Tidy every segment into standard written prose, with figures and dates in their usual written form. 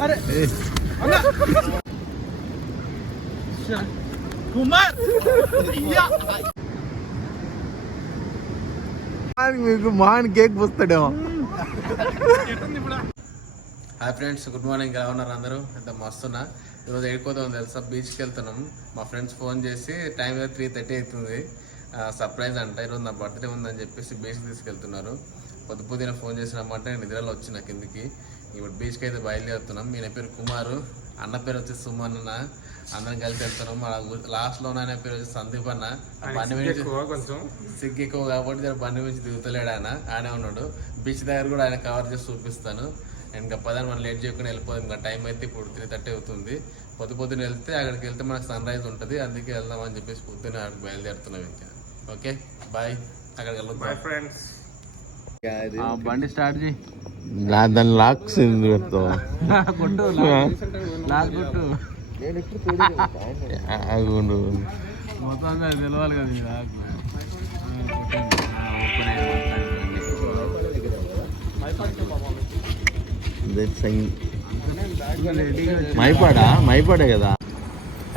కుమార్ మీకు మాన్ కేక్ పూస్తాడేమో. Hi friends, good morning. ఎలా ఉన్నారు అందరూ? ఎంత మస్తున్నా. ఈరోజు ఎడిపోతాం తెలుసా, బీచ్కి వెళ్తున్నాం. మా ఫ్రెండ్స్ ఫోన్ చేసి టైం 3:30 అవుతుంది, సర్ప్రైజ్ అంట. ఈరోజు నా బర్త్డే ఉందని చెప్పేసి బీచ్కి తీసుకెళ్తున్నారు. పొద్దున ఫోన్ చేసినామంటే నేను నిద్రలో వచ్చిన కిందికి. ఇప్పుడు బీచ్కి అయితే బయలుదేరుతున్నాం. ఈయన పేరు కుమారు, అన్న పేరు వచ్చి సుమన్ అన్న. అందరం కలిసి వెళ్తున్నాం. లాస్ట్లో ఆయన పేరు వచ్చి సందీప్ అన్న. బండి నుంచి కొంచెం సిగ్గు ఎక్కువ కాబట్టి బండి నుంచి దిగుతలేడు ఆయన, ఆయనే ఉన్నాడు. బీచ్ దగ్గర కూడా ఆయన కవర్ చేసి చూపిస్తాను. ఇంకా పదాన్ని మనం లేట్ చేయకుండా వెళ్ళిపోదాం. ఇంకా టైం అయితే ఇప్పుడు 3:30 అవుతుంది. పొద్దున వెళ్తే అక్కడికి వెళ్తే మనకు సన్ రైజ్ ఉంటుంది, అందుకే వెళ్దామని చెప్పేసి పొద్దున్న అక్కడికి బయలుదేరుతున్నాం. ఇంకా ఓకే బాయ్, అక్కడికి వెళ్దాం. Bye friends. బండి స్టార్ట్ చేయి. దాన్ని లాక్స్ కొట్టు, లాక్ కొట్టు. మొత్తం తెలవాలి కదా. మైపాడే కదా.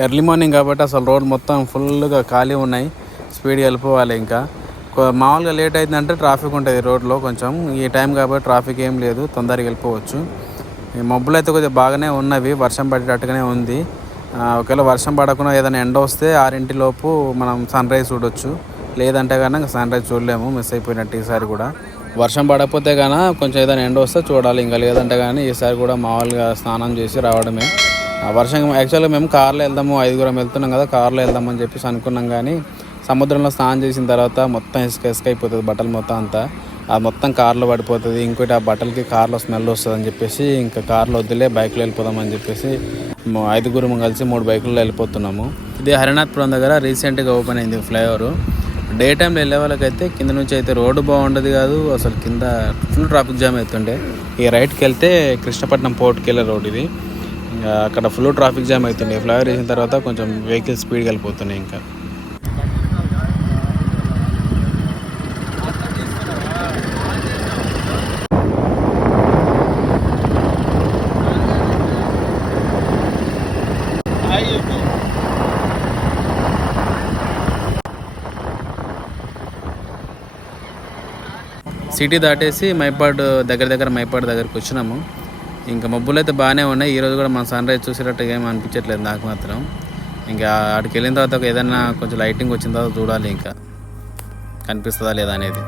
ఎర్లీ మార్నింగ్ కాబట్టి అసలు రోడ్ మొత్తం ఫుల్గా ఖాళీ ఉన్నాయి. స్పీడ్గా వెళ్ళిపోవాలి. ఇంకా మామూలుగా లేట్ అయిందంటే ట్రాఫిక్ ఉంటుంది రోడ్లో కొంచెం. ఈ టైం కాబట్టి ట్రాఫిక్ ఏం లేదు, తొందరగా వెళ్ళిపోవచ్చు. ఈ మబ్బులు అయితే కొద్దిగా బాగానే ఉన్నవి, వర్షం పడేటట్టుగానే ఉంది. ఒకవేళ వర్షం పడకుండా ఏదైనా ఎండ వస్తే 6 లోపు మనం సన్ రైజ్ చూడొచ్చు. లేదంటే కనుక సన్ రైజ్ చూడలేము, మిస్ అయిపోయినట్టు ఈసారి కూడా. వర్షం పడకపోతే కానీ కొంచెం ఏదైనా ఎండ వస్తే చూడాలి. ఇంకా లేదంటే కానీ ఈసారి కూడా మామూలుగా స్నానం చేసి రావడమే. వర్షం యాక్చువల్గా మేము కార్లో వెళ్దాము, 5 వెళ్తున్నాం కదా, కార్లో వెళ్దామని చెప్పేసి అనుకున్నాం. కానీ సముద్రంలో స్నానం చేసిన తర్వాత మొత్తం ఇసుక అయిపోతుంది, బట్టలు మొత్తం అంతా. అది మొత్తం కార్లో పడిపోతుంది. ఇంకోటి ఆ బట్టలకి కార్లో స్మెల్ వస్తుంది అని చెప్పేసి ఇంకా కార్లో వద్దులే, బైక్లో వెళ్ళిపోదామని చెప్పేసి 5 కలిసి 3 బైకుల్లో వెళ్ళిపోతున్నాము. ఇది హరినాథ్పురం దగ్గర రీసెంట్గా ఓపెన్ అయింది ఫ్లైఓవర్. డే టైంలో వెళ్ళే వాళ్ళకైతే కింద నుంచి అయితే రోడ్డు బాగుండదు కాదు, అసలు కింద ఫుల్ ట్రాఫిక్ జామ్ అవుతుండే. ఈ రైట్కి వెళ్తే కృష్ణపట్నం పోర్ట్కి వెళ్ళే రోడ్ ఇది. ఇంకా అక్కడ ఫుల్ ట్రాఫిక్ జామ్ అవుతుండే. ఫ్లైఓవర్ వేసిన తర్వాత కొంచెం వెహికల్స్ స్పీడ్గా వెళ్ళిపోతున్నాయి. ఇంకా సిటీ దాటేసి మైపాడ్ దగ్గరికి వచ్చినాము. ఇంకా మబ్బులు అయితే బాగానే ఉన్నాయి. ఈరోజు కూడా మన సన్ రైజ్ చూసేటట్టుగా ఏమీ అనిపించట్లేదు నాకు మాత్రం. ఇంకా అక్కడికి వెళ్ళిన తర్వాత ఏదైనా కొంచెం లైటింగ్ వచ్చిన తర్వాత చూడాలి ఇంకా కనిపిస్తుందా లేదా అనేది.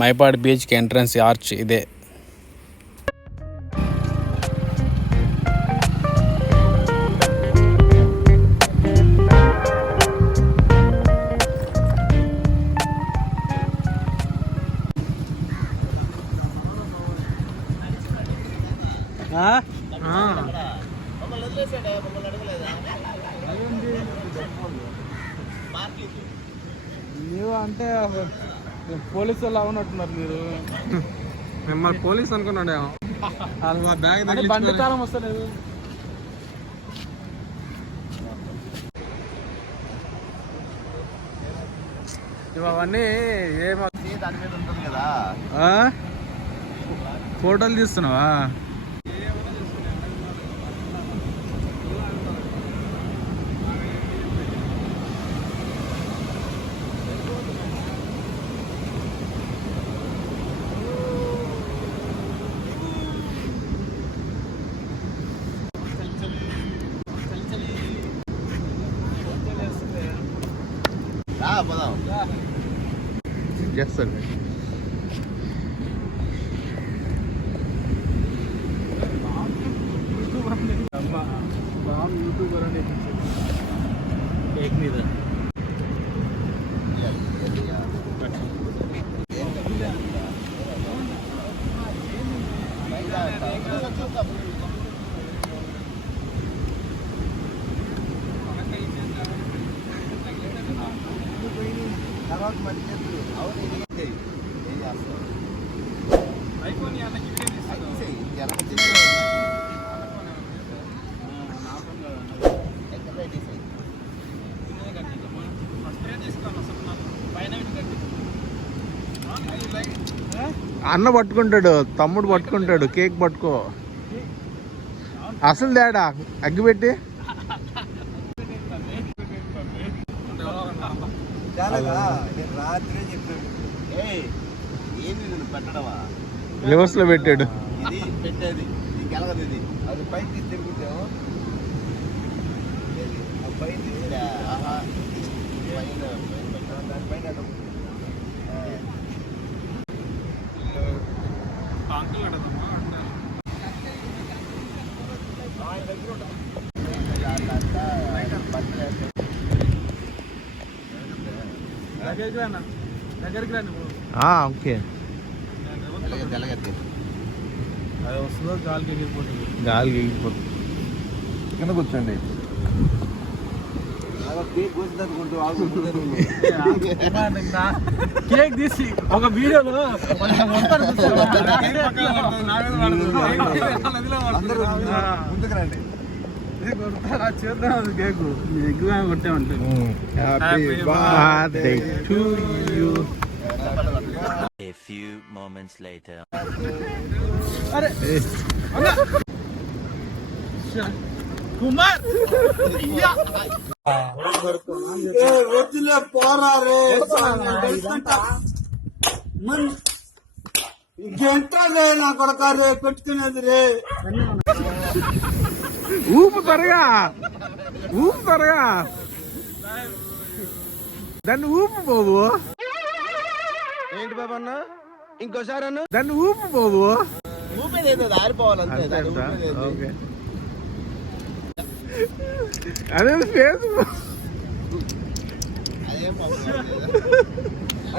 మైపాడ్ బీచ్కి ఎంట్రన్స్ ఆర్చ్ ఇదే. అంటే పోలీసు వాళ్ళు అవునట్టున్నారు మీరు. మిమ్మల్ని పోలీస్ అనుకున్నాడే. మా బ్యాగ్ బండి కాలం వస్తలేదు. ఇవన్నీ ఏమో దాని మీద ఉంటుంది కదా. ఫోటోలు తీస్తున్నావా? చేస్తాడు. యూట్యూబర్ అని కేక్ మీద అన్న పట్టుకుంటాడు, తమ్ముడు పట్టుకుంటాడు, కేక్ పట్టుకో. అసలు తేడా అగ్గిపెట్టి రివర్స్ లో పెట్టాడు. పెట్టేది అది పైకి తిరుగుతాము ఓకే. అది వస్తుందో గాలికి ఎగిరిపోతుంది. గాలికి ఎగిరిపోతుంది. కింద కూర్చోండి. కేక్ తీసి ఒక వీడియోలో ముందుకు రండి. చేద్దాం కేకు ఎక్కువగా కొట్టామంటే. Happy birthday to you. A few moments later. అరే కుమార్ వద్దులే పోరా రే ఇంకెంతలే నా కొడక రే పెట్టుకునేది రే. ఊపు త్వరగా, ఊపు త్వరగా, దాన్ని ఊపు పోవు. ఏంటి బాబా అన్న ఇంకోసారి అన్న దాన్ని ఊపు పోవు. ఊపేది ఆరిపోవాలంతే. ఓకే. అదే ఫేస్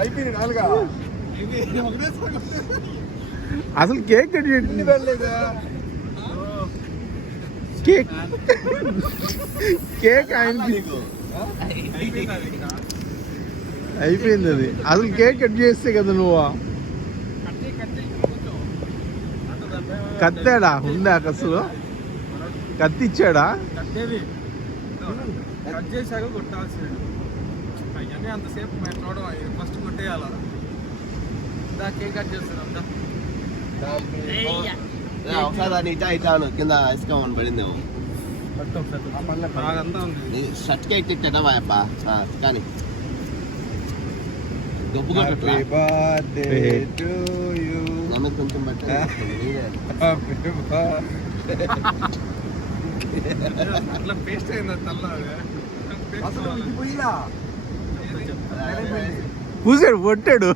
అయిపోయింది నాలుగా. అసలు కేక్ కట్ చేయండి. కేక్ కేక్ ఆయనకి అయిపోయింది. అది అసలు కేక్ కట్ చేస్తే కదా నువ్వు. కత్తాడా ఉందా అసలు? కత్తి ఇచ్చాడా? కట్ చేశాక కొట్టాల్సింది. అవన్నీ అంతసేపు మేము చూడడం ఫస్ట్ కొట్టేయాల. కేక్ కట్ చేస్తున్నాం. ఒకసారి ఇటా ఇటాను కింద ఇసుక పడింది. షర్ట్ కేక్ తిట్టా అబ్బా కానీ గొప్ప కొంచెం బట్టి అట్లా పేస్ట్ అయింది తల్ల. కూసాడు, కొట్టాడు,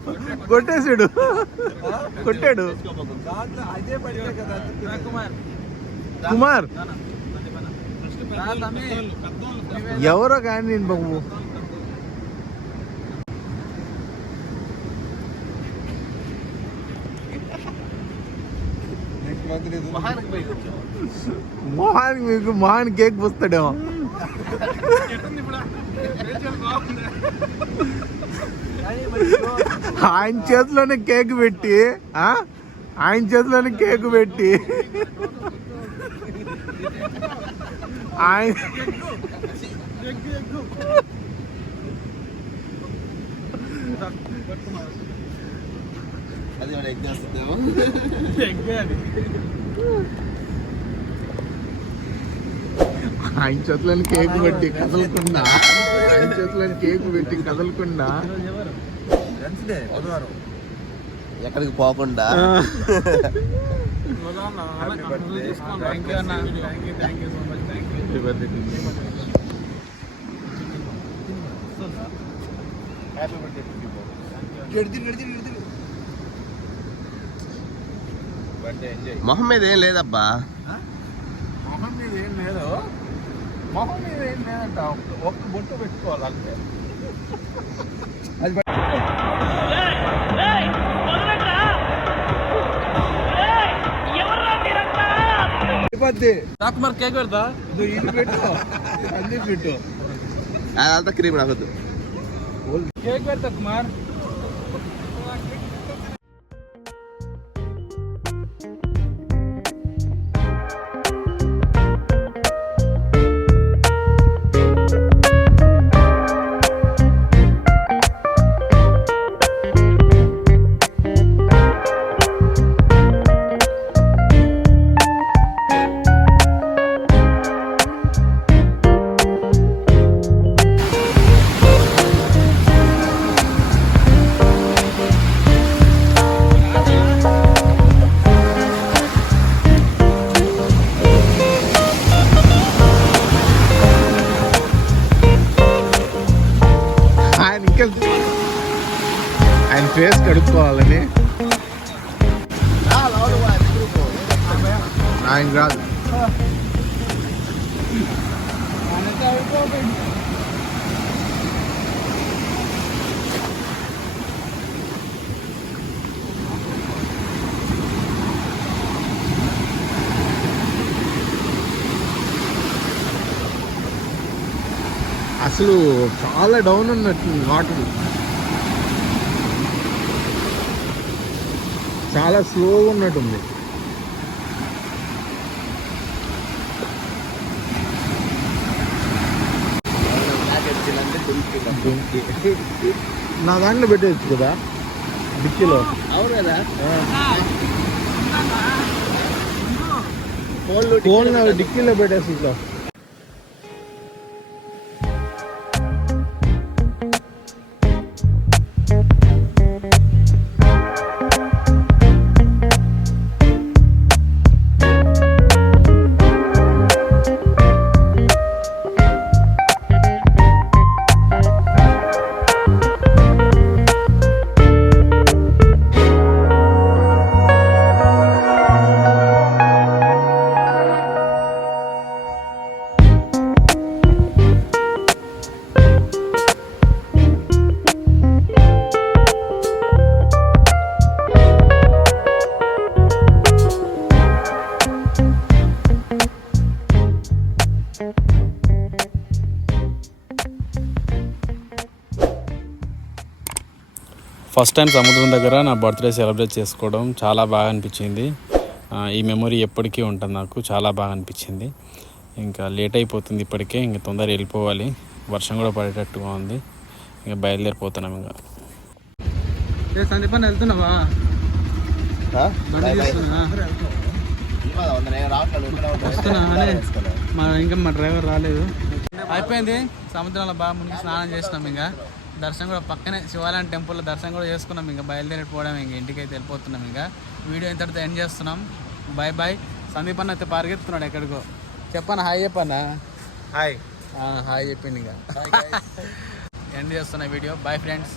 కొట్టేసాడు, కొట్టాడు. అదే పడితే కదా కుమార్. కుమార్ ఎవరో కానీ నేను బాబు. మొహానికి మీకు మొహానికి కేక్ పూస్తాడేమో. ఆయన చేతిలోనే కేక్ పెట్టి, ఆయన చేతిలోనే కేక్ పెట్టి ఆయన అది వాడు ఎగ్ చేస్తుందేమో. ఆయన చేతిలోని కేక్ పెట్టి కదలకుండా, ఆయన చేతిలోని కేక్ పెట్టి కదలకుండా ఎక్కడికి పోకుండా మొహం మీద ఏం లేదబ్బా. మొహం మీద ఏం లేదు, మొహం మీద ఏం లేదంట. ఒక్క బొట్టు పెట్టుకోవాలి అంతే. రాకుమార్ కేక్ పెడతా. ఇది పెట్టు, అన్ని పెట్టు. అదంతా క్రీమ్ రావద్దు. కేక్ పెడతా కుమార్. ఆయన ఫేస్ కడుక్కోవాలని ఆయన రాదు. అసలు చాలా డౌన్ ఉన్నట్టు వాటర్, చాలా స్లోగా ఉన్నట్టుంది. నా దాంట్లో పెట్టేయచ్చు కదా డిక్కీలో. అవును కదా, ఫోన్ డిక్కీలో పెట్టేసి ఇట్లా. ఫస్ట్ టైం సముద్రం దగ్గర నా బర్త్డే సెలబ్రేట్ చేసుకోవడం చాలా బాగా అనిపించింది. ఈ మెమొరీ ఎప్పటికీ ఉంటుంది నాకు, చాలా బాగా అనిపించింది. ఇంకా లేట్ అయిపోతుంది ఇప్పటికే, ఇంకా తొందరగా వెళ్ళిపోవాలి. వర్షం కూడా పడేటట్టుగా ఉంది. ఇంకా బయలుదేరిపోతున్నాం. ఇంకా సందీప్ అన్న వెళ్తున్నావా? ఇంకా మా డ్రైవర్ రాలేదు. అయిపోయింది, సముద్రంలో బాగా మునిగి స్నానం చేసినాం. ఇంకా దర్శనం కూడా పక్కనే శివాలయం టెంపుల్లో దర్శనం కూడా చేసుకున్నాం. ఇంకా బయలుదేరిపోవడం, ఇంకా ఇంటికి అయితే వెళ్ళిపోతున్నాం. ఇంకా వీడియో ఇంతటితో ఎండ్ చేస్తున్నాం. Bye bye. సందీప్ అన్న అయితే పరిగెత్తున్నాడు ఎక్కడికో. చెప్పన్నా హాయ్, చెప్పన్నా హాయ్. హాయ్ చెప్పింది. ఇంకా ఎండ్ చేస్తున్నా వీడియో. Bye friends.